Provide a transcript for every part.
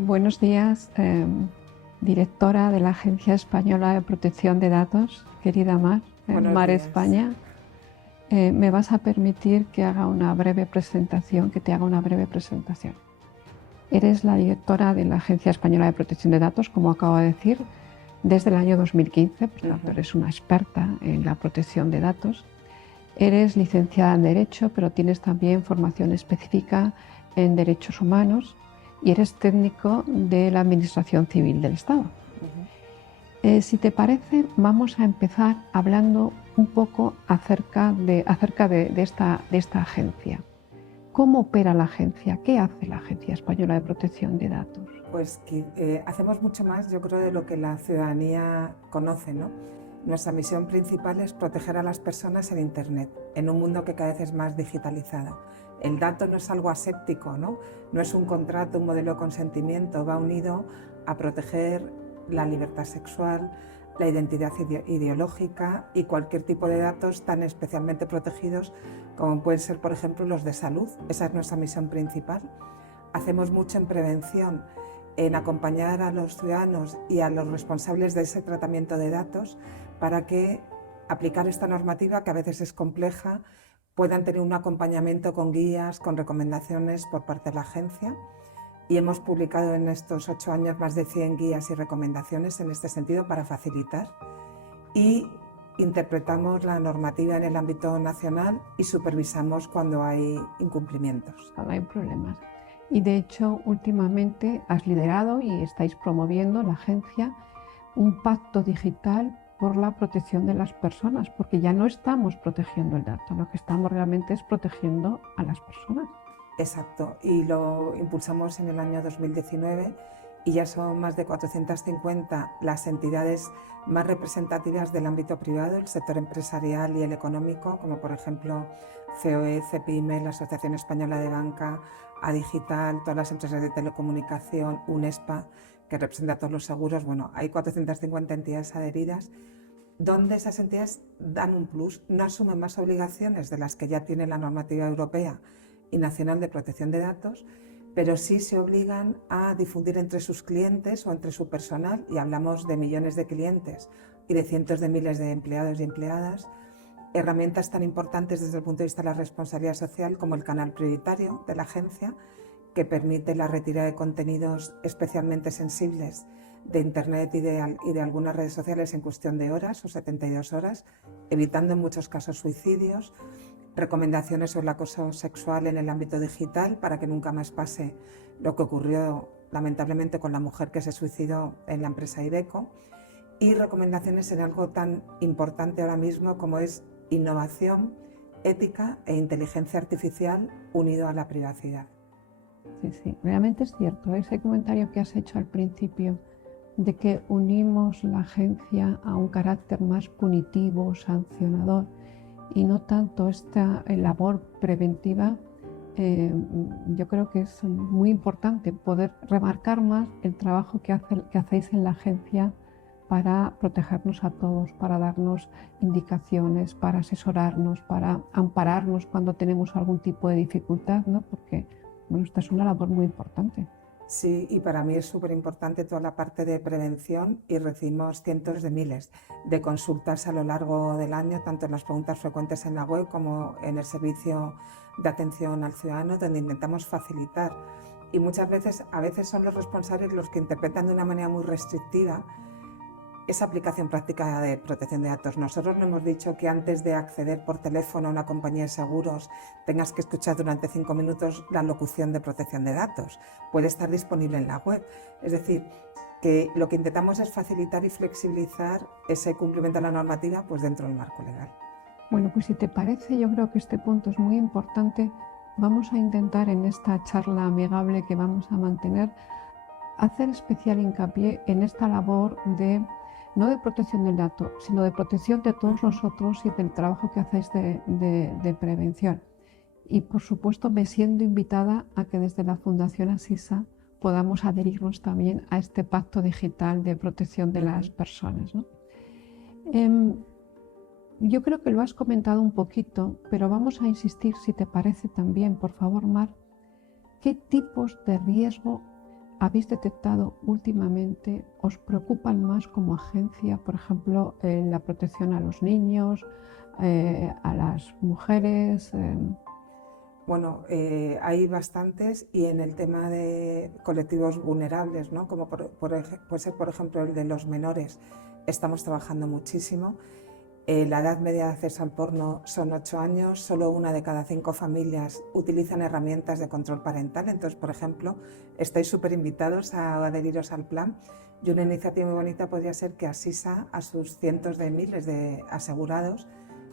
Buenos días, directora de la Agencia Española de Protección de Datos, querida Mar, Buenos Mar días. España. Me vas a permitir que haga una breve presentación, Eres la directora de la Agencia Española de Protección de Datos, como acabo de decir, desde el año 2015, por tanto eres una experta en la protección de datos. Eres licenciada en Derecho, pero tienes también formación específica en Derechos Humanos y eres técnico de la Administración Civil del Estado. Si te parece, vamos a empezar hablando un poco acerca de esta agencia. ¿Cómo opera la agencia? ¿Qué hace la Agencia Española de Protección de Datos? Pues hacemos mucho más, yo creo, de lo que la ciudadanía conoce, ¿no? Nuestra misión principal es proteger a las personas en Internet, en un mundo que cada vez es más digitalizado. El dato no es algo aséptico, ¿no? No es un contrato, un modelo de consentimiento, va unido a proteger la libertad sexual, la identidad ideológica y cualquier tipo de datos tan especialmente protegidos como pueden ser, por ejemplo, los de salud. Esa es nuestra misión principal. Hacemos mucho en prevención, en acompañar a los ciudadanos y a los responsables de ese tratamiento de datos para que aplicar esta normativa, que a veces es compleja, puedan tener un acompañamiento con guías, con recomendaciones por parte de la agencia. Y hemos publicado en estos 8 años más de 100 guías y recomendaciones en este sentido para facilitar. Y interpretamos la normativa en el ámbito nacional y supervisamos cuando hay incumplimientos. No hay problemas. Y de hecho, últimamente has liderado y estáis promoviendo la agencia un pacto digital por la protección de las personas, porque ya no estamos protegiendo el dato, lo que estamos realmente es protegiendo a las personas. Exacto, y lo impulsamos en el año 2019 y ya son más de 450 las entidades más representativas del ámbito privado, el sector empresarial y el económico, como por ejemplo COE, CEPIME, la Asociación Española de Banca, Adigital, todas las empresas de telecomunicación, UNESPA, que representa a todos los seguros. Bueno, hay 450 entidades adheridas donde esas entidades dan un plus, no asumen más obligaciones de las que ya tiene la normativa europea y nacional de protección de datos, pero sí se obligan a difundir entre sus clientes o entre su personal, y hablamos de millones de clientes y de cientos de miles de empleados y empleadas, herramientas tan importantes desde el punto de vista de la responsabilidad social como el canal prioritario de la agencia, que permite la retirada de contenidos especialmente sensibles de Internet y de algunas redes sociales en cuestión de horas o 72 horas, evitando en muchos casos suicidios, recomendaciones sobre el acoso sexual en el ámbito digital para que nunca más pase lo que ocurrió lamentablemente con la mujer que se suicidó en la empresa Iveco, y recomendaciones en algo tan importante ahora mismo como es innovación, ética e inteligencia artificial unido a la privacidad. Sí, realmente es cierto. Ese comentario que has hecho al principio de que unimos la agencia a un carácter más punitivo, sancionador, y no tanto esta labor preventiva, yo creo que es muy importante poder remarcar más el trabajo que hacéis en la agencia para protegernos a todos, para darnos indicaciones, para asesorarnos, para ampararnos cuando tenemos algún tipo de dificultad, ¿no? Porque bueno, esta es una labor muy importante. Sí, y para mí es súper importante toda la parte de prevención, y recibimos cientos de miles de consultas a lo largo del año, tanto en las preguntas frecuentes en la web como en el servicio de atención al ciudadano, donde intentamos facilitar. Y muchas veces, a veces son los responsables los que interpretan de una manera muy restrictiva esa aplicación práctica de protección de datos. Nosotros no hemos dicho que antes de acceder por teléfono a una compañía de seguros tengas que escuchar durante 5 minutos la locución de protección de datos. Puede estar disponible en la web. Es decir, que lo que intentamos es facilitar y flexibilizar ese cumplimiento de la normativa pues dentro del marco legal. Bueno, pues si te parece, yo creo que este punto es muy importante. Vamos a intentar en esta charla amigable que vamos a mantener hacer especial hincapié en esta labor de no de protección del dato, sino de protección de todos nosotros y del trabajo que hacéis de prevención. Y por supuesto me siento invitada a que desde la Fundación Asisa podamos adherirnos también a este pacto digital de protección de las personas, ¿no? Yo creo que lo has comentado un poquito, pero vamos a insistir, si te parece también, por favor, Mar, ¿qué tipos de riesgo habéis detectado últimamente os preocupan más como agencia, por ejemplo, la protección a los niños, a las mujeres? Bueno, hay bastantes y en el tema de colectivos vulnerables, ¿no? Como puede ser, por ejemplo, el de los menores, estamos trabajando muchísimo. La edad media de acceso al porno son 8 años, solo 1 de cada 5 familias utilizan herramientas de control parental. Entonces, por ejemplo, estáis súper invitados a adheriros al plan, y una iniciativa muy bonita podría ser que Asisa, a sus cientos de miles de asegurados,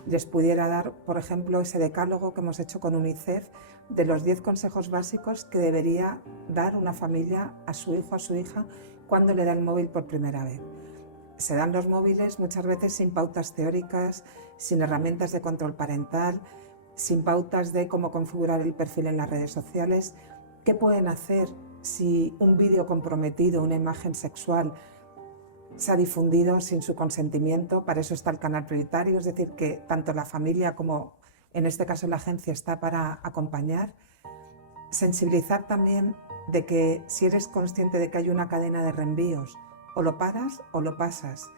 les pudiera dar, por ejemplo, ese decálogo que hemos hecho con UNICEF de los 10 consejos básicos que debería dar una familia a su hijo o a su hija cuando le da el móvil por primera vez. Se dan los móviles muchas veces sin pautas teóricas, sin herramientas de control parental, sin pautas de cómo configurar el perfil en las redes sociales. ¿Qué pueden hacer si un vídeo comprometido, una imagen sexual, se ha difundido sin su consentimiento? Para eso está el canal prioritario, es decir, que tanto la familia como en este caso la agencia está para acompañar. Sensibilizar también de que si eres consciente de que hay una cadena de reenvíos, o lo paras o lo pasas.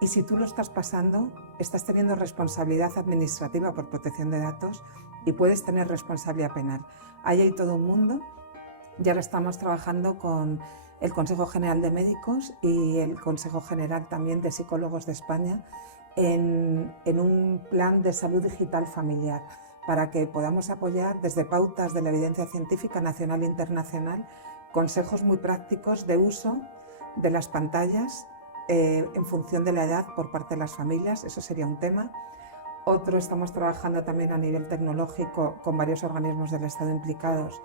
Y si tú lo estás pasando, estás teniendo responsabilidad administrativa por protección de datos y puedes tener responsabilidad penal. Ahí hay todo un mundo y ahora estamos trabajando con el Consejo General de Médicos y el Consejo General también de Psicólogos de España en un plan de salud digital familiar para que podamos apoyar desde pautas de la evidencia científica nacional e internacional, consejos muy prácticos de uso de las pantallas en función de la edad por parte de las familias. Eso sería un tema. Otro, estamos trabajando también a nivel tecnológico con varios organismos del Estado implicados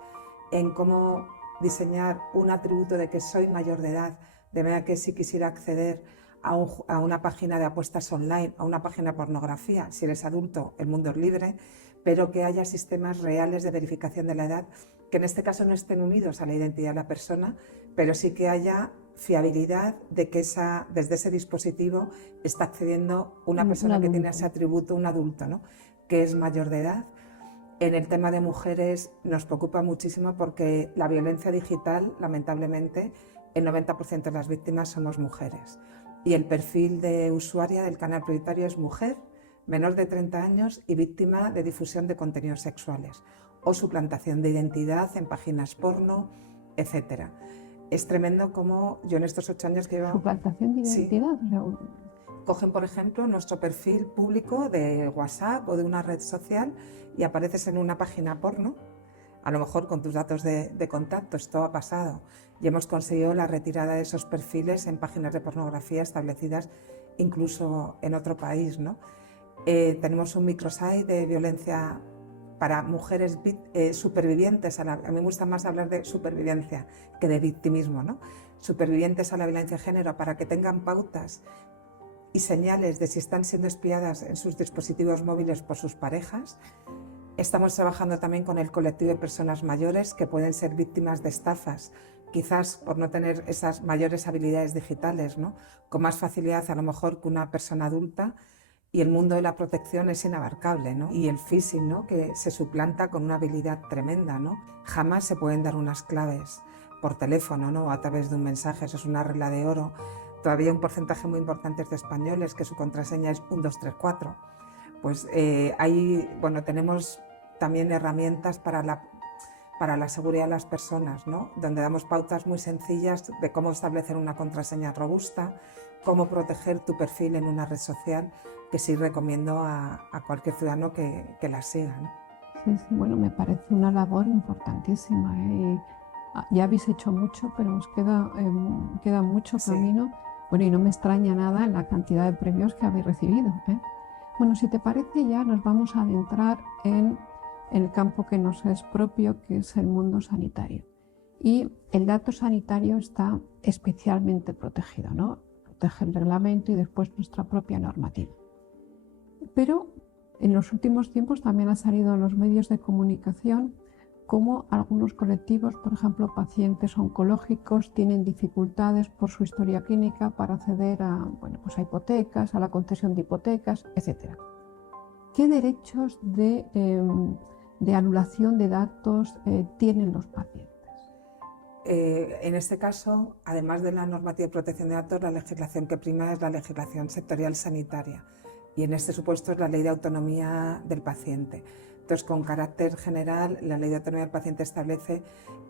en cómo diseñar un atributo de que soy mayor de edad, de manera que si quisiera acceder a una página de apuestas online, a una página de pornografía, si eres adulto, el mundo es libre, pero que haya sistemas reales de verificación de la edad, que en este caso no estén unidos a la identidad de la persona, pero sí que haya fiabilidad de que desde ese dispositivo está accediendo una persona que tiene ese atributo, un adulto, ¿no? Que es mayor de edad. En el tema de mujeres nos preocupa muchísimo porque la violencia digital, lamentablemente, el 90% de las víctimas somos mujeres. Y el perfil de usuaria del canal prioritario es mujer, menor de 30 años y víctima de difusión de contenidos sexuales o suplantación de identidad en páginas porno, etc. Es tremendo como yo en estos 8 años que llevo... ¿Suplantación de identidad? Sí. Cogen, por ejemplo, nuestro perfil público de WhatsApp o de una red social y apareces en una página porno, a lo mejor con tus datos de contacto. Esto ha pasado y hemos conseguido la retirada de esos perfiles en páginas de pornografía establecidas incluso en otro país, ¿no? Tenemos un microsite de violencia para mujeres supervivientes. A mí me gusta más hablar de supervivencia que de victimismo, ¿no? Supervivientes a la violencia de género, para que tengan pautas y señales de si están siendo espiadas en sus dispositivos móviles por sus parejas. Estamos trabajando también con el colectivo de personas mayores que pueden ser víctimas de estafas, quizás por no tener esas mayores habilidades digitales, ¿no? Con más facilidad a lo mejor que una persona adulta, y el mundo de la protección es inabarcable, ¿no? Y el phishing, ¿no? Que se suplanta con una habilidad tremenda, ¿no? Jamás se pueden dar unas claves por teléfono, ¿no? A través de un mensaje. Eso es una regla de oro. Todavía un porcentaje muy importante de españoles que su contraseña es 1234. Pues tenemos también herramientas para la seguridad de las personas, ¿no? Donde damos pautas muy sencillas de cómo establecer una contraseña robusta, cómo proteger tu perfil en una red social, que sí recomiendo a cualquier ciudadano que la siga, ¿no? Sí, bueno, me parece una labor importantísima, ¿eh? Ya habéis hecho mucho, pero os queda mucho camino. Sí. Bueno, y no me extraña nada la cantidad de premios que habéis recibido, ¿eh? Bueno, si te parece, ya nos vamos a adentrar en el campo que nos es propio, que es el mundo sanitario. Y el dato sanitario está especialmente protegido, ¿no? Protege el reglamento y después nuestra propia normativa. Pero en los últimos tiempos también ha salido en los medios de comunicación cómo algunos colectivos, por ejemplo, pacientes oncológicos, tienen dificultades por su historia clínica para acceder a hipotecas, a la concesión de hipotecas, etc. ¿Qué derechos de anulación de datos tienen los pacientes? En este caso, además de la normativa de protección de datos, la legislación que prima es la legislación sectorial sanitaria y en este supuesto es la Ley de Autonomía del Paciente. Entonces, con carácter general, la Ley de Autonomía del Paciente establece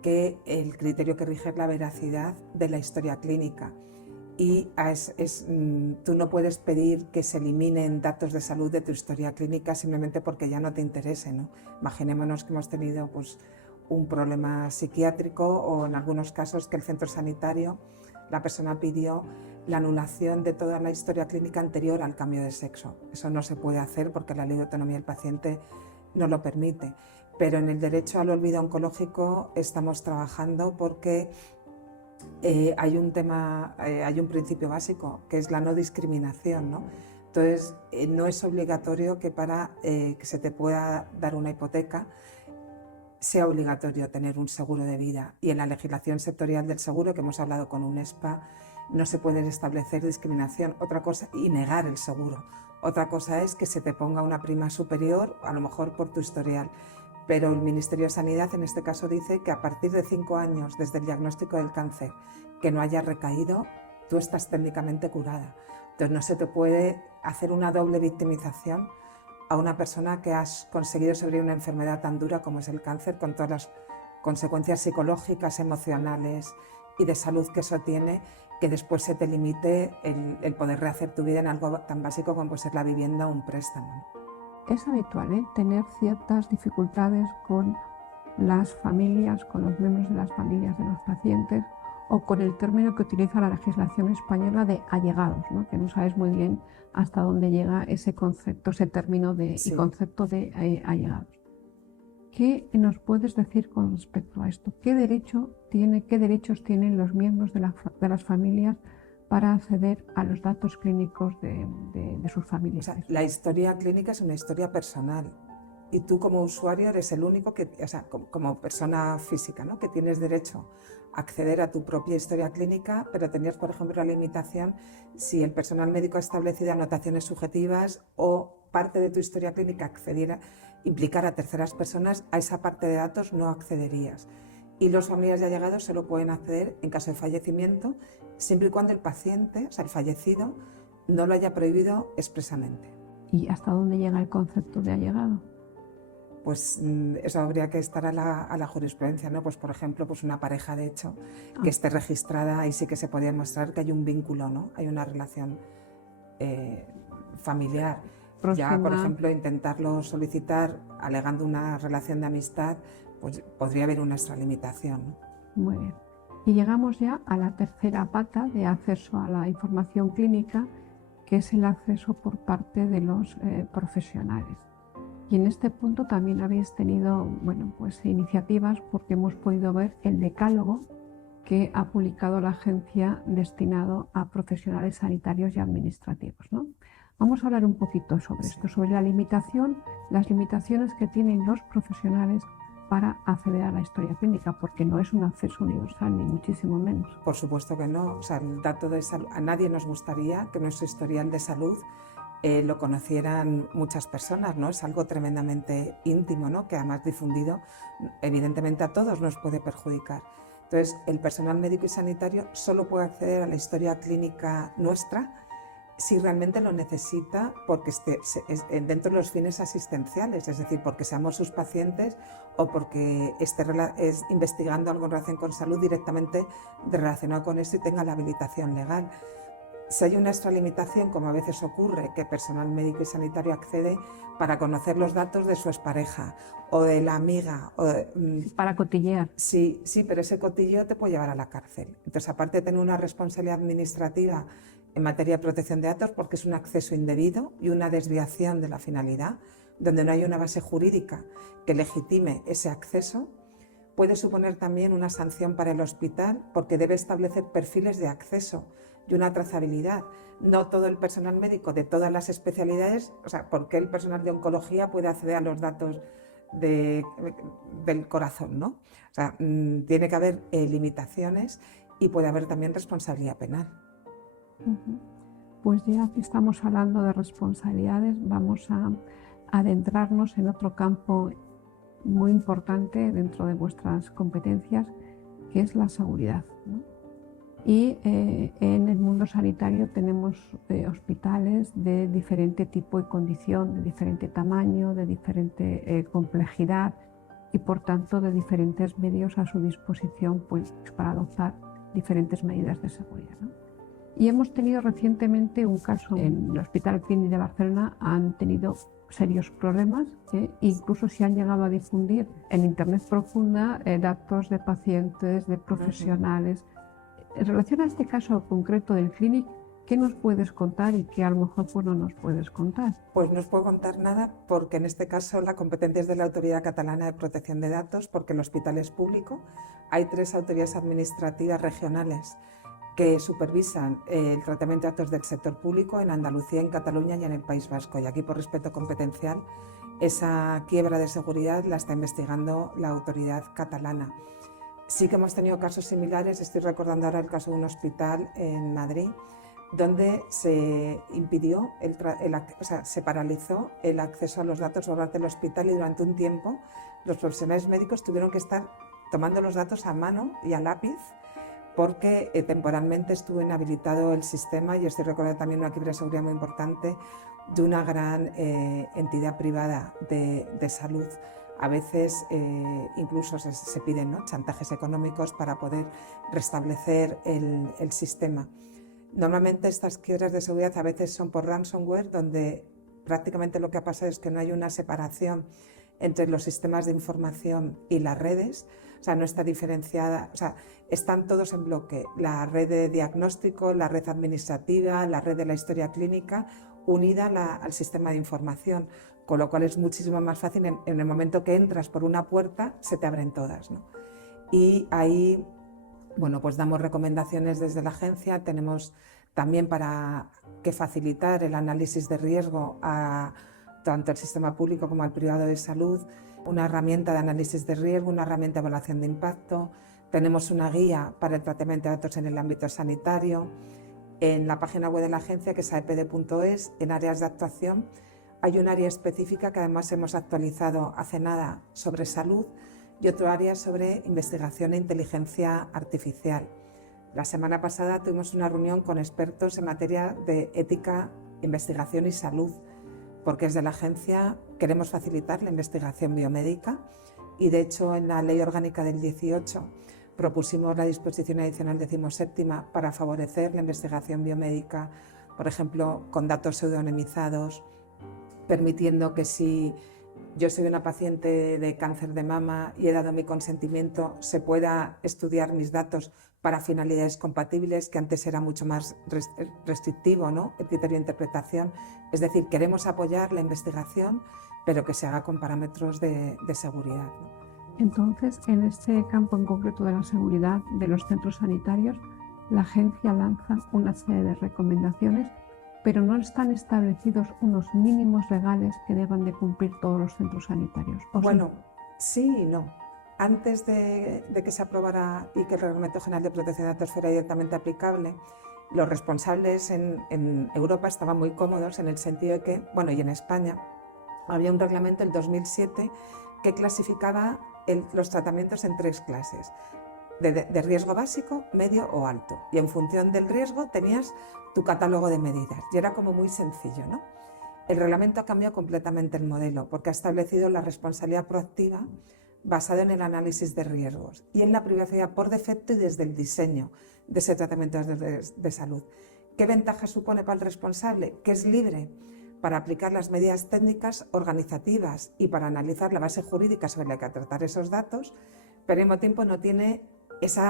que el criterio que rige es la veracidad de la historia clínica y tú no puedes pedir que se eliminen datos de salud de tu historia clínica simplemente porque ya no te interese, ¿no? Imaginémonos que hemos tenido pues, un problema psiquiátrico o en algunos casos que el centro sanitario, la persona pidió la anulación de toda la historia clínica anterior al cambio de sexo. Eso no se puede hacer porque la Ley de Autonomía del Paciente no lo permite. Pero en el derecho al olvido oncológico estamos trabajando porque hay un principio básico que es la no discriminación, ¿no? Entonces, no es obligatorio que para que se te pueda dar una hipoteca sea obligatorio tener un seguro de vida y en la legislación sectorial del seguro que hemos hablado con UNESPA no se puede establecer discriminación otra cosa y negar el seguro. Otra cosa es que se te ponga una prima superior, a lo mejor por tu historial, pero el Ministerio de Sanidad en este caso dice que a partir de 5 años desde el diagnóstico del cáncer que no haya recaído, tú estás técnicamente curada. Entonces no se te puede hacer una doble victimización a una persona que has conseguido sobrevivir una enfermedad tan dura como es el cáncer, con todas las consecuencias psicológicas, emocionales y de salud que eso tiene, que después se te limite el poder rehacer tu vida en algo tan básico como puede ser la vivienda o un préstamo. Es habitual tener ciertas dificultades con las familias, con los miembros de las familias de los pacientes o con el término que utiliza la legislación española de allegados, ¿no? Que no sabes muy bien hasta dónde llega ese concepto, ese término y concepto de allegados. ¿Qué nos puedes decir con respecto a esto? ¿Qué derechos tienen los miembros de las familias para acceder a los datos clínicos de sus familiares? O sea, la historia clínica es una historia personal y tú como usuario eres el único que, o sea, como persona física, ¿no? Que tienes derecho a acceder a tu propia historia clínica, pero tenías, por ejemplo, la limitación si el personal médico ha establecido anotaciones subjetivas o parte de tu historia clínica implicar a terceras personas, a esa parte de datos no accederías. Y los familiares de allegados solo pueden acceder en caso de fallecimiento, siempre y cuando el paciente, o sea, el fallecido, no lo haya prohibido expresamente. ¿Y hasta dónde llega el concepto de allegado? Pues eso habría que estar a la jurisprudencia, ¿no? Pues por ejemplo, pues una pareja de hecho que esté registrada, ahí sí que se podría demostrar que hay un vínculo, ¿no? Hay una relación familiar. Próxima. Ya, por ejemplo, intentarlo solicitar alegando una relación de amistad, pues podría haber una extralimitación, ¿no? Muy bien. Y llegamos ya a la tercera pata de acceso a la información clínica, que es el acceso por parte de los profesionales. Y en este punto también habéis tenido, bueno, pues iniciativas porque hemos podido ver el decálogo que ha publicado la agencia destinado a profesionales sanitarios y administrativos, ¿no? Vamos a hablar un poquito sobre esto, sobre las limitaciones que tienen los profesionales para acceder a la historia clínica, porque no es un acceso universal, ni muchísimo menos. Por supuesto que no. O sea, el dato de salud, a nadie nos gustaría que nuestro historial de salud lo conocieran muchas personas, ¿no? Es algo tremendamente íntimo, ¿no? Que además difundido, evidentemente a todos nos puede perjudicar. Entonces, el personal médico y sanitario solo puede acceder a la historia clínica nuestra si realmente lo necesita porque esté dentro de los fines asistenciales, es decir, porque seamos sus pacientes o porque esté investigando algo en relación con salud directamente relacionado con esto y tenga la habilitación legal. Si hay una extralimitación, como a veces ocurre, que personal médico y sanitario accede para conocer los datos de su expareja o de la amiga. Para cotillear. Sí, pero ese cotilleo te puede llevar a la cárcel. Entonces, aparte de tener una responsabilidad administrativa en materia de protección de datos, porque es un acceso indebido y una desviación de la finalidad, donde no hay una base jurídica que legitime ese acceso, puede suponer también una sanción para el hospital porque debe establecer perfiles de acceso y una trazabilidad. No todo el personal médico de todas las especialidades, o sea, ¿por qué el personal de oncología puede acceder a los datos del corazón, ¿no? O sea, tiene que haber limitaciones y puede haber también responsabilidad penal. Pues ya que estamos hablando de responsabilidades, vamos a adentrarnos en otro campo muy importante dentro de vuestras competencias, que es la seguridad, ¿no? Y en el mundo sanitario tenemos hospitales de diferente tipo y condición, de diferente tamaño, de diferente complejidad y por tanto de diferentes medios a su disposición pues, para adoptar diferentes medidas de seguridad, ¿no? Y hemos tenido recientemente un caso en el Hospital Clínic de Barcelona, han tenido serios problemas, incluso se han llegado a difundir en Internet profunda datos de pacientes, de profesionales. En relación a este caso concreto del Clínic, ¿qué nos puedes contar y qué a lo mejor pues, no nos puedes contar? Pues no os puedo contar nada porque en este caso la competencia es de la Autoridad Catalana de Protección de Datos porque el hospital es público. Hay 3 autoridades administrativas regionales que supervisan el tratamiento de datos del sector público en Andalucía, en Cataluña y en el País Vasco. Y aquí por respeto competencial esa quiebra de seguridad la está investigando la autoridad catalana. Sí que hemos tenido casos similares, estoy recordando ahora el caso de un hospital en Madrid donde se impidió, se paralizó el acceso a los datos por parte del hospital y durante un tiempo los profesionales médicos tuvieron que estar tomando los datos a mano y a lápiz porque temporalmente estuvo inhabilitado el sistema. Y estoy recordando también una quiebra de seguridad muy importante de una gran entidad privada de salud. A veces incluso se piden, ¿no?, chantajes económicos para poder restablecer el sistema. Normalmente estas quiebras de seguridad a veces son por ransomware, donde prácticamente lo que ha pasado es que no hay una separación entre los sistemas de información y las redes, o sea, no está diferenciada, o sea, están todos en bloque, la red de diagnóstico, la red administrativa, la red de la historia clínica, unida al sistema de información, con lo cual es muchísimo más fácil, en el momento que entras por una puerta, se te abren todas, ¿no? Y ahí, bueno, pues damos recomendaciones desde la agencia, tenemos también para que facilitar el análisis de riesgo a tanto al sistema público como al privado de salud, una herramienta de análisis de riesgo, una herramienta de evaluación de impacto, tenemos una guía para el tratamiento de datos en el ámbito sanitario. En la página web de la agencia, que es aepd.es, en áreas de actuación, hay un área específica que además hemos actualizado hace nada sobre salud y otro área sobre investigación e inteligencia artificial. La semana pasada tuvimos una reunión con expertos en materia de ética, investigación y salud, porque desde la agencia queremos facilitar la investigación biomédica y de hecho en la Ley Orgánica del 18 propusimos la disposición adicional 17ª para favorecer la investigación biomédica, por ejemplo, con datos pseudonimizados, permitiendo que si yo soy una paciente de cáncer de mama y he dado mi consentimiento, se pueda estudiar mis datos para finalidades compatibles, que antes era mucho más restrictivo, ¿no?, el criterio de interpretación. Es decir, queremos apoyar la investigación, pero que se haga con parámetros de seguridad, ¿no? Entonces, en este campo en concreto de la seguridad de los centros sanitarios, la agencia lanza una serie de recomendaciones, pero no están establecidos unos mínimos legales que deban de cumplir todos los centros sanitarios. Bueno, sí y no. Antes de que se aprobara y que el Reglamento General de Protección de Datos fuera directamente aplicable, los responsables en Europa estaban muy cómodos en el sentido de que, bueno, y en España, había un reglamento en 2007 que clasificaba los tratamientos en 3 clases, de riesgo básico, medio o alto. Y en función del riesgo tenías tu catálogo de medidas. Y era como muy sencillo, ¿no? El reglamento ha cambiado completamente el modelo porque ha establecido la responsabilidad proactiva basada en el análisis de riesgos y en la privacidad por defecto y desde el diseño de ese tratamiento de salud. ¿Qué ventaja supone para el responsable? Que es libre para aplicar las medidas técnicas organizativas y para analizar la base jurídica sobre la que tratar esos datos, pero al mismo tiempo no tiene ese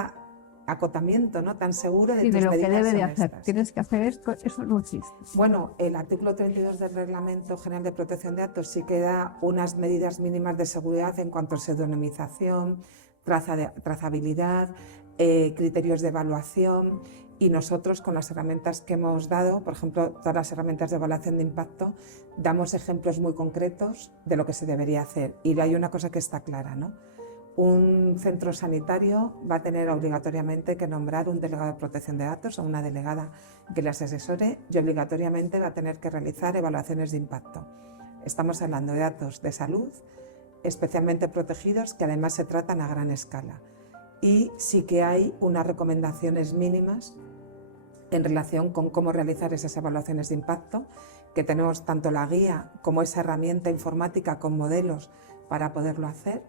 acotamiento, ¿no?, tan seguro de tus medidas. Y de lo que debe de hacer. Estas. Tienes que hacer esto, eso no existe. Bueno, el artículo 32 del Reglamento General de Protección de Datos sí que da unas medidas mínimas de seguridad en cuanto a pseudonimización, trazabilidad, criterios de evaluación, y nosotros con las herramientas que hemos dado, por ejemplo, todas las herramientas de evaluación de impacto, damos ejemplos muy concretos de lo que se debería hacer. Y hay una cosa que está clara, ¿no? Un centro sanitario va a tener obligatoriamente que nombrar un delegado de protección de datos o una delegada que les asesore y obligatoriamente va a tener que realizar evaluaciones de impacto. Estamos hablando de datos de salud especialmente protegidos que además se tratan a gran escala. y sí que hay unas recomendaciones mínimas en relación con cómo realizar esas evaluaciones de impacto, que tenemos tanto la guía como esa herramienta informática con modelos para poderlo hacer.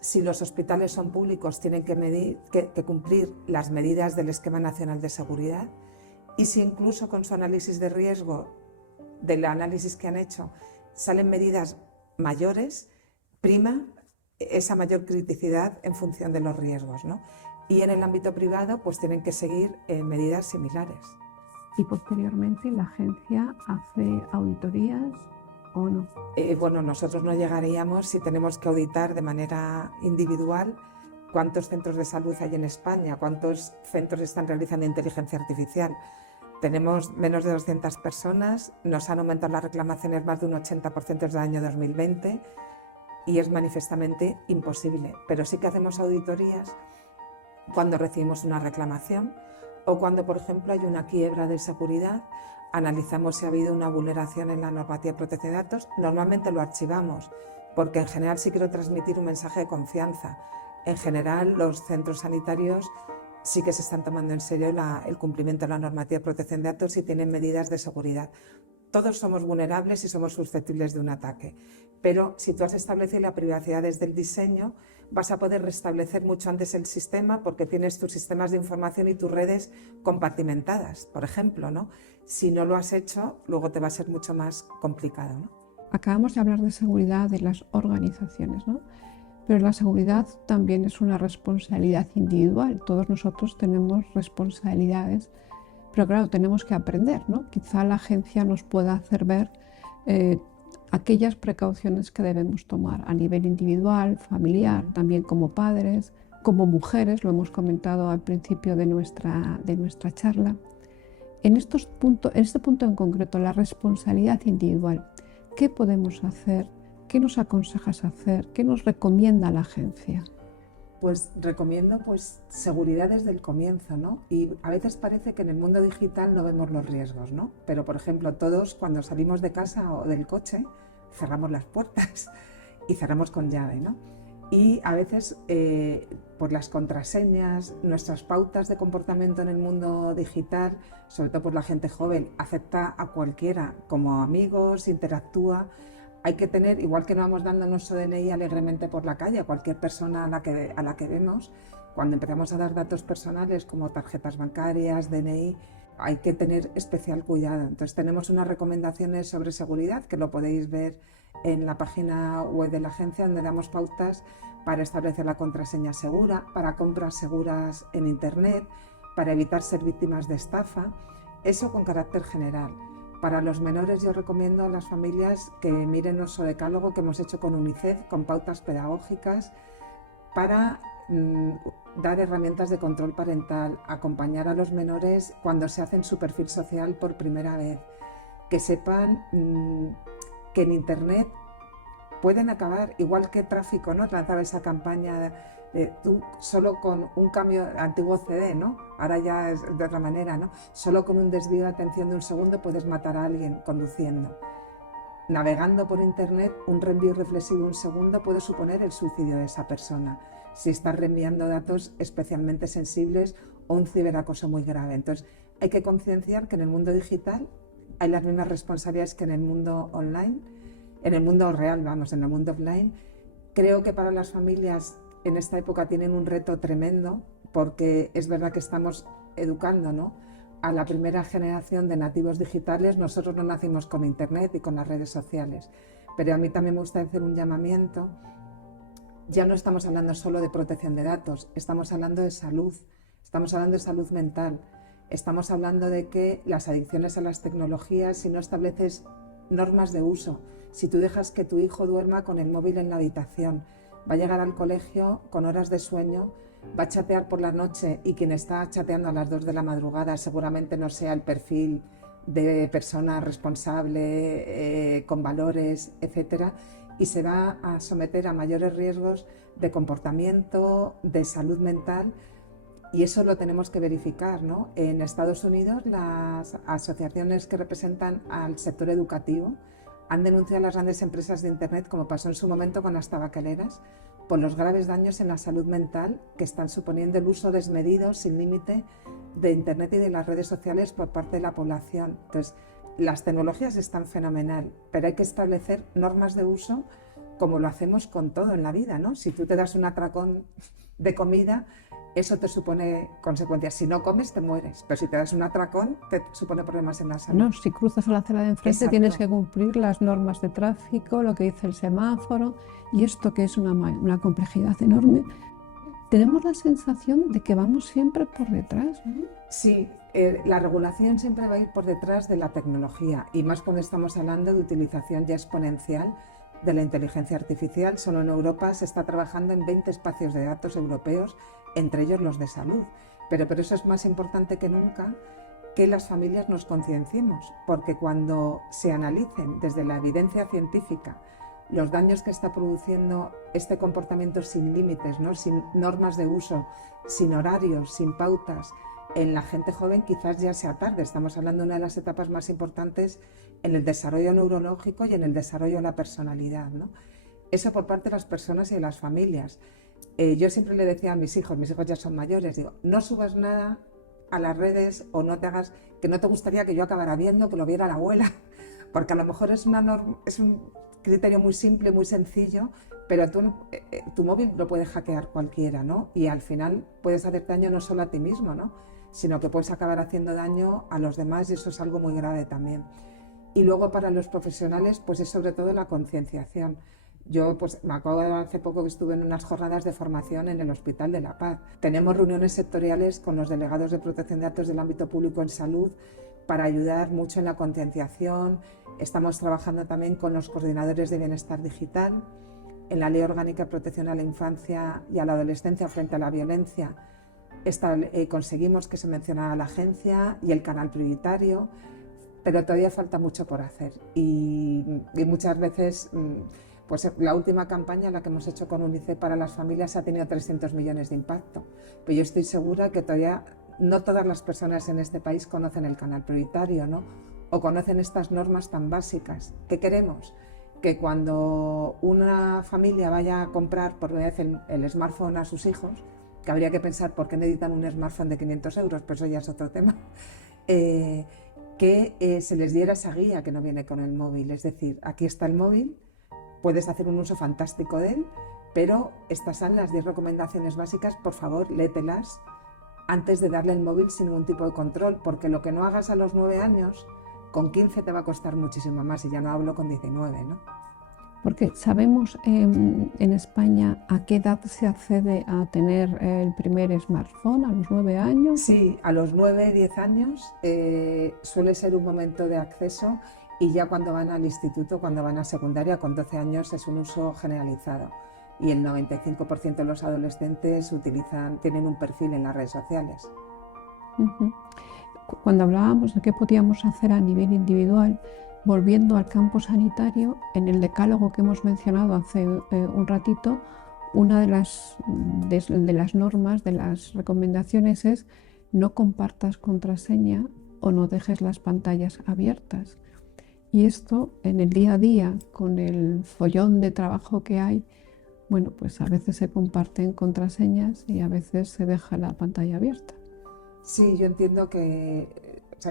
Si los hospitales son públicos, tienen que cumplir las medidas del Esquema Nacional de Seguridad, y si incluso con su análisis de riesgo, del análisis que han hecho, salen medidas mayores, prima esa mayor criticidad en función de los riesgos, ¿no? Y en el ámbito privado pues tienen que seguir medidas similares. Y posteriormente la agencia hace auditorías o no. Bueno, nosotros no llegaríamos si tenemos que auditar de manera individual cuántos centros de salud hay en España, cuántos centros están realizando inteligencia artificial. Tenemos menos de 200 personas, nos han aumentado las reclamaciones más de un 80% desde el año 2020 y es manifiestamente imposible. Pero sí que hacemos auditorías cuando recibimos una reclamación o cuando, por ejemplo, hay una quiebra de seguridad, analizamos si ha habido una vulneración en la normativa de protección de datos. Normalmente lo archivamos porque en general sí quiero transmitir un mensaje de confianza. En general los centros sanitarios sí que se están tomando en serio el cumplimiento de la normativa de protección de datos y tienen medidas de seguridad. Todos somos vulnerables y somos susceptibles de un ataque, pero si tú has establecido la privacidad desde el diseño, vas a poder restablecer mucho antes el sistema porque tienes tus sistemas de información y tus redes compartimentadas, por ejemplo, ¿no? Si no lo has hecho, luego te va a ser mucho más complicado, ¿no? Acabamos de hablar de seguridad de las organizaciones, ¿no? Pero la seguridad también es una responsabilidad individual. Todos nosotros tenemos responsabilidades, pero claro, tenemos que aprender, ¿no? Quizá la agencia nos pueda hacer ver aquellas precauciones que debemos tomar a nivel individual, familiar, también como padres, como mujeres, lo hemos comentado al principio de nuestra charla. En este punto en concreto, la responsabilidad individual, ¿qué podemos hacer? ¿Qué nos aconsejas hacer? ¿Qué nos recomienda la agencia? Pues recomiendo seguridad desde el comienzo, ¿no? Y a veces parece que en el mundo digital no vemos los riesgos, ¿no? Pero, por ejemplo, todos cuando salimos de casa o del coche cerramos las puertas y cerramos con llave, ¿no? Y a veces por las contraseñas, nuestras pautas de comportamiento en el mundo digital, sobre todo por la gente joven, acepta a cualquiera como amigos, interactúa. Hay que tener, igual que no vamos dando nuestro DNI alegremente por la calle a cualquier persona a la que vemos, cuando empezamos a dar datos personales como tarjetas bancarias, DNI, hay que tener especial cuidado. Entonces tenemos unas recomendaciones sobre seguridad que lo podéis ver en la página web de la agencia, donde damos pautas para establecer la contraseña segura, para compras seguras en Internet, para evitar ser víctimas de estafa, eso con carácter general. Para los menores yo recomiendo a las familias que miren nuestro decálogo que hemos hecho con UNICEF, con pautas pedagógicas para dar herramientas de control parental, acompañar a los menores cuando se hacen su perfil social por primera vez, que sepan que en Internet pueden acabar, igual que tráfico, ¿no? Lanzaba esa campaña de tú solo con un cambio, antiguo CD, ¿no? Ahora ya es de otra manera, ¿no? Solo con un desvío de atención de un segundo puedes matar a alguien conduciendo. Navegando por Internet, un reenvío reflexivo de un segundo puede suponer el suicidio de esa persona, si estás reenviando datos especialmente sensibles o un ciberacoso muy grave. Entonces, hay que concienciar que en el mundo digital hay las mismas responsabilidades que en el mundo online, en el mundo real, vamos, en el mundo offline. Creo que para las familias en esta época tienen un reto tremendo, porque es verdad que estamos educando, ¿no?, a la primera generación de nativos digitales. Nosotros no nacimos con Internet y con las redes sociales, pero a mí también me gusta hacer un llamamiento. Ya no estamos hablando solo de protección de datos, estamos hablando de salud, estamos hablando de salud mental, estamos hablando de que las adicciones a las tecnologías, si no estableces normas de uso, si tú dejas que tu hijo duerma con el móvil en la habitación, va a llegar al colegio con horas de sueño, va a chatear por la noche y quien está chateando a las 2 de la madrugada seguramente no sea el perfil de persona responsable, con valores, etcétera, y se va a someter a mayores riesgos de comportamiento, de salud mental, y eso lo tenemos que verificar, ¿no? En Estados Unidos, las asociaciones que representan al sector educativo han denunciado a las grandes empresas de Internet, como pasó en su momento con las tabacaleras, por los graves daños en la salud mental que están suponiendo el uso desmedido, sin límite, de Internet y de las redes sociales por parte de la población. Entonces, las tecnologías están fenomenal, pero hay que establecer normas de uso como lo hacemos con todo en la vida, ¿no? Si tú te das un atracón de comida, eso te supone consecuencias. Si no comes, te mueres, pero si te das un atracón, te supone problemas en la salud. No, si cruzas a la acera de enfrente, Exacto. tienes que cumplir las normas de tráfico, lo que dice el semáforo, y esto que es una complejidad enorme. Tenemos la sensación de que vamos siempre por detrás, ¿no? Sí, la regulación siempre va a ir por detrás de la tecnología, y más cuando estamos hablando de utilización ya exponencial de la inteligencia artificial. Solo en Europa se está trabajando en 20 espacios de datos europeos, entre ellos los de salud. Pero por eso es más importante que nunca que las familias nos concienciemos, porque cuando se analicen desde la evidencia científica los daños que está produciendo este comportamiento sin límites, ¿no? Sin normas de uso, sin horarios, sin pautas, en la gente joven, quizás ya sea tarde. Estamos hablando de una de las etapas más importantes en el desarrollo neurológico y en el desarrollo de la personalidad, ¿no? Eso por parte de las personas y de las familias. Yo siempre le decía a mis hijos ya son mayores, digo, no subas nada a las redes o no te hagas, que no te gustaría que yo acabara viendo, que lo viera la abuela, porque a lo mejor es un criterio muy simple, muy sencillo, pero tu móvil lo puede hackear cualquiera, ¿no? Y al final puedes hacer daño no solo a ti mismo, ¿no? Sino que puedes acabar haciendo daño a los demás, y eso es algo muy grave también. Y luego para los profesionales, pues es sobre todo la concienciación. Yo pues me acuerdo de hace poco que estuve en unas jornadas de formación en el Hospital de la Paz. Tenemos reuniones sectoriales con los delegados de protección de datos del ámbito público en salud para ayudar mucho en la concienciación. Estamos trabajando también con los coordinadores de bienestar digital. En la Ley Orgánica de Protección a la Infancia y a la Adolescencia frente a la violencia conseguimos que se mencionara la agencia y el canal prioritario, pero todavía falta mucho por hacer. Y muchas veces, pues la última campaña, la que hemos hecho con UNICEF para las familias, ha tenido 300 millones de impacto. Pero yo estoy segura que todavía no todas las personas en este país conocen el canal prioritario, ¿no? O conocen estas normas tan básicas. ¿Qué queremos? Que cuando una familia vaya a comprar por primera vez el smartphone a sus hijos, que habría que pensar por qué necesitan un smartphone de 500 euros, pero eso ya es otro tema, se les diera esa guía que no viene con el móvil. Es decir, aquí está el móvil, puedes hacer un uso fantástico de él, pero estas son las 10 recomendaciones básicas, por favor, léetelas antes de darle el móvil sin ningún tipo de control, porque lo que no hagas a los 9 años, con 15 te va a costar muchísimo más, y ya no hablo con 19, ¿no? Porque sabemos en España a qué edad se accede a tener el primer smartphone, a los 9 años. Sí, a los 9, 10 años suele ser un momento de acceso, y ya cuando van al instituto, cuando van a secundaria, con 12 años es un uso generalizado. Y el 95% de los adolescentes tienen un perfil en las redes sociales. Cuando hablábamos de qué podíamos hacer a nivel individual, volviendo al campo sanitario, en el decálogo que hemos mencionado hace un ratito, una de las normas, de las recomendaciones es no compartas contraseña o no dejes las pantallas abiertas. Y esto en el día a día, con el follón de trabajo que hay, bueno, pues a veces se comparten contraseñas y a veces se deja la pantalla abierta. Sí, yo entiendo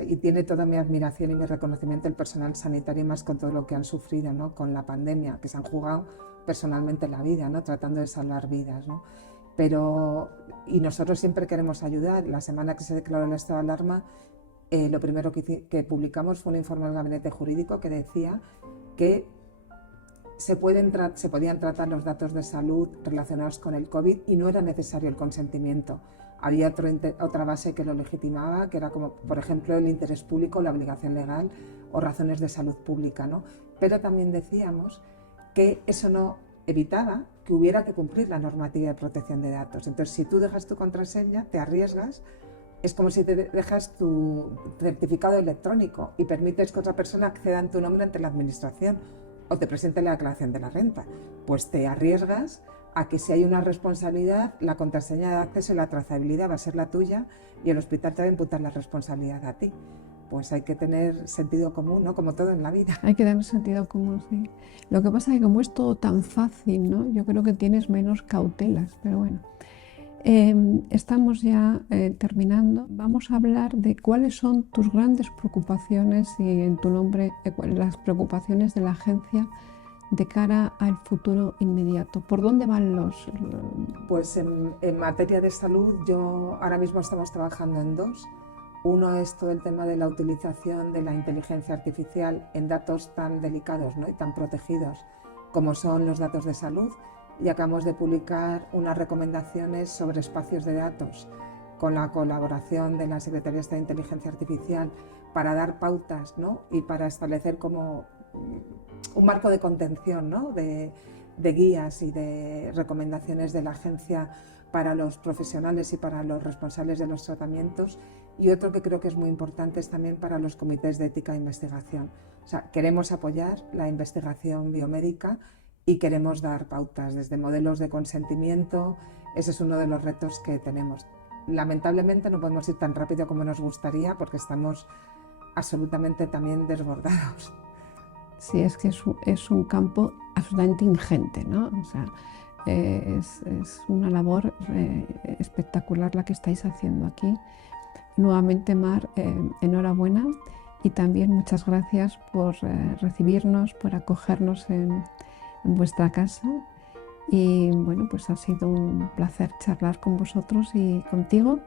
y tiene toda mi admiración y mi reconocimiento el personal sanitario, más con todo lo que han sufrido, ¿no? Con la pandemia, que se han jugado personalmente la vida, ¿no? Tratando de salvar vidas, ¿no? Y nosotros siempre queremos ayudar. La semana que se declaró el estado de alarma, lo primero que publicamos fue un informe del Gabinete Jurídico que decía que se podían tratar los datos de salud relacionados con el COVID y no era necesario el consentimiento. Había otra base que lo legitimaba, que era como, por ejemplo, el interés público, la obligación legal o razones de salud pública, ¿no? Pero también decíamos que eso no evitaba que hubiera que cumplir la normativa de protección de datos. Entonces, si tú dejas tu contraseña, te arriesgas. Es como si te dejas tu certificado electrónico y permites que otra persona acceda en tu nombre ante la administración o te presente la declaración de la renta. Pues te arriesgas a que si hay una responsabilidad, la contraseña de acceso y la trazabilidad va a ser la tuya y el hospital te va a imputar la responsabilidad a ti. pues hay que tener sentido común, ¿no? Como todo en la vida. Hay que tener sentido común, sí. Lo que pasa es que como es todo tan fácil, ¿no? Yo creo que tienes menos cautelas, pero bueno. Estamos ya terminando. Vamos a hablar de cuáles son tus grandes preocupaciones y en tu nombre las preocupaciones de la agencia de cara al futuro inmediato. ¿Por dónde van los...? Pues en materia de salud, ahora mismo estamos trabajando en dos. Uno es todo el tema de la utilización de la inteligencia artificial en datos tan delicados, ¿no? Y tan protegidos como son los datos de salud. Y acabamos de publicar unas recomendaciones sobre espacios de datos con la colaboración de la Secretaría de Inteligencia Artificial para dar pautas, ¿no? Y para establecer como un marco de contención, ¿no? de guías y de recomendaciones de la agencia para los profesionales y para los responsables de los tratamientos. Y otro que creo que es muy importante es también para los comités de ética e investigación. O sea, queremos apoyar la investigación biomédica y queremos dar pautas desde modelos de consentimiento. Ese es uno de los retos que tenemos. Lamentablemente no podemos ir tan rápido como nos gustaría porque estamos absolutamente también desbordados. Sí, es que es un campo absolutamente ingente, ¿no? O sea, es una labor espectacular la que estáis haciendo aquí. Nuevamente, Mar, enhorabuena y también muchas gracias por recibirnos, por acogernos en vuestra casa. Y bueno, pues ha sido un placer charlar con vosotros y contigo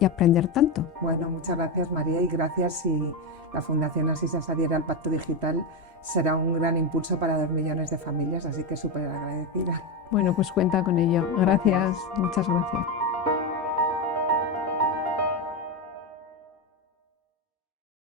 y aprender tanto. Bueno, muchas gracias, María, y gracias si la Fundación Asís se adhiere al Pacto Digital. Será un gran impulso para 2 millones de familias, así que súper agradecida. Bueno, pues cuenta con ello. Gracias, muchas gracias.